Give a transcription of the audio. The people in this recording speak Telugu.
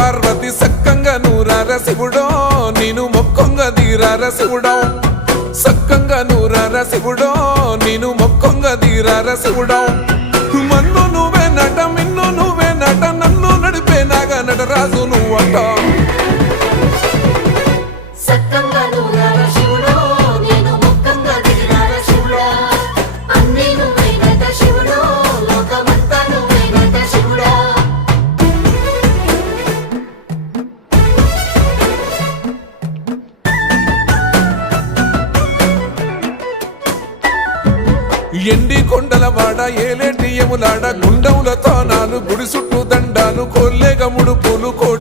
పార్వతి సక్కంగా నూరార శివుడో నేను మొక్కంగా తీరార శివుడో సక్కంగా నూరార శివుడో నేను మొక్కంగా తీరార శివుడో మన్ను నువ్వే నట మిన్ను నువ్వే నట నన్ను నడిపే నాగ నటరాజు నువ్వట ఎండి కొండల వాడ ఏలేటి యములాడ గుండముల తానాలు గుడి చుట్టూ దండాలు కొల్లేగముడు పూలు